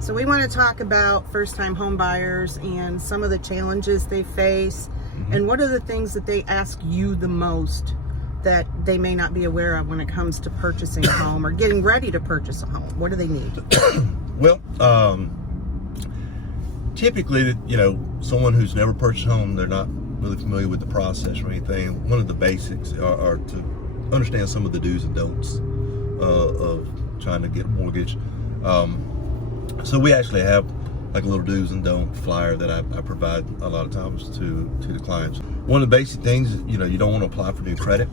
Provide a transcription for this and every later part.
So we want to talk about first-time home buyers and some of the challenges they face, and what are the things that they ask you the most that they may not be aware of when it comes to purchasing a home or getting ready to purchase a home. What do they need? Well, typically, someone who's never purchased a home, they're not really familiar with the process or anything. One of the basics are to understand some of the do's and don'ts of trying to get a mortgage. So we actually have like a little do's and don't flyer that I provide a lot of times to the clients. One of the basic things, you don't want to apply for new credit.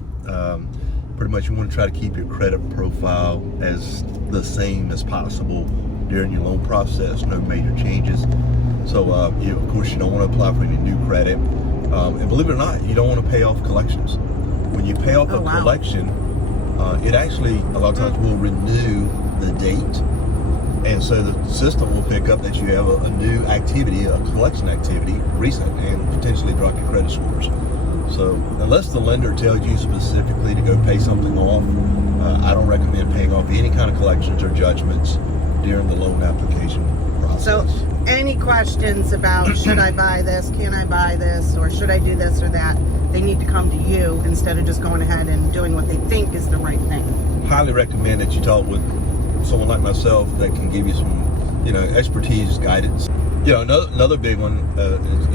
Pretty much you want to try to keep your credit profile as the same as possible during your loan process, no major changes. So of course you don't want to apply for any new credit. And believe it or not, you don't want to pay off collections. When you pay off collection, it actually a lot of times will renew the date. And so the system will pick up that you have a new activity, a collection activity, recent, and potentially drop your credit scores. So unless the lender tells you specifically to go pay something off, I don't recommend paying off any kind of collections or judgments during the loan application process. So any questions about should I buy this, can I buy this, or should I do this or that, they need to come to you instead of just going ahead and doing what they think is the right thing. Highly recommend that you talk with someone like myself that can give you some, expertise, guidance. Another big one is,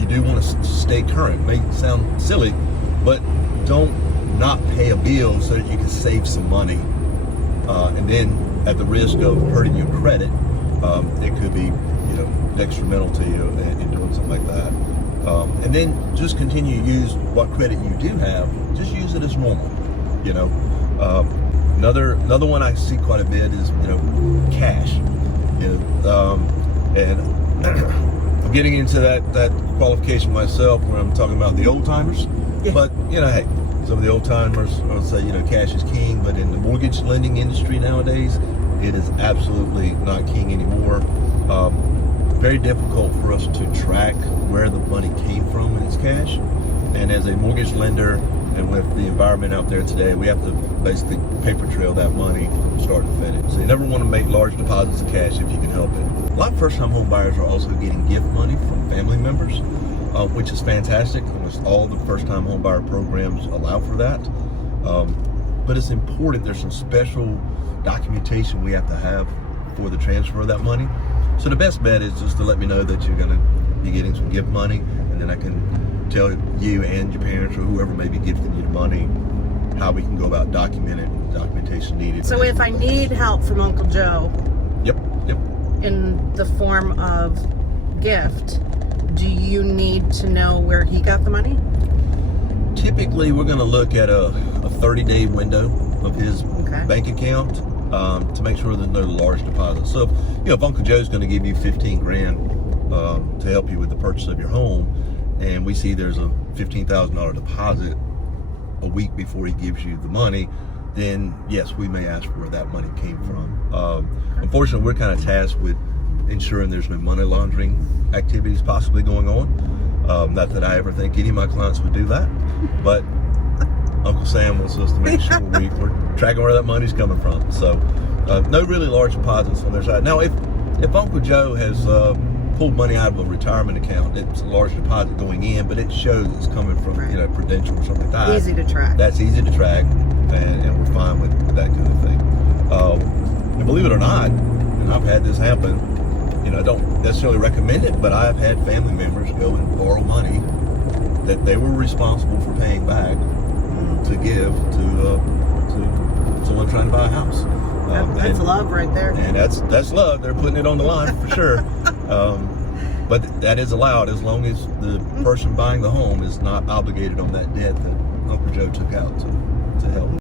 you do want to stay current. It may sound silly, but don't not pay a bill so that you can save some money. And then at the risk of hurting your credit, it could be, detrimental to you in doing something like that. And then just continue to use what credit you do have. Just use it as normal, Another one I see quite a bit is, cash. And I'm getting into that qualification myself when I'm talking about the old timers. Yeah. But, hey, some of the old timers will say, cash is king, but in the mortgage lending industry nowadays, it is absolutely not king anymore. Very difficult for us to track where the money came from when it's cash. And as a mortgage lender, and with the environment out there today, we have to basically paper trail that money from start to finish. So you never want to make large deposits of cash if you can help it. A lot of first-time home buyers are also getting gift money from family members, which is fantastic. Almost all the first-time home buyer programs allow for that. But it's important, there's some special documentation we have to have for the transfer of that money. So the best bet is just to let me know that you're going to be getting some gift money, and then I can tell you and your parents or whoever may be gifting you the money how we can go about documenting the documentation needed. So if I need help from Uncle Joe, yep, in the form of gift, do you need to know where he got the money? Typically, we're going to look at a 30-day window of his bank account to make sure there's no large deposits. So, if Uncle Joe's going to give you $15,000 to help you with the purchase of your home, and we see there's a $15,000 deposit a week before he gives you the money, then yes, we may ask where that money came from. Unfortunately, we're kind of tasked with ensuring there's no money laundering activities possibly going on. Not that I ever think any of my clients would do that, but Uncle Sam wants us to make sure we're tracking where that money's coming from. So no really large deposits on their side. Now, if Uncle Joe has pulled money out of a retirement account, it's a large deposit going in, but it shows it's coming from Prudential or something like that. Easy to track. That's easy to track, and we're fine with that kind of thing. And believe it or not, and I've had this happen, I don't necessarily recommend it, but I've had family members go and borrow money that they were responsible for paying back to give to someone trying to buy a house. That's love right there. And that's love. They're putting it on the line for sure. But that is allowed as long as the person buying the home is not obligated on that debt that Uncle Joe took out to help.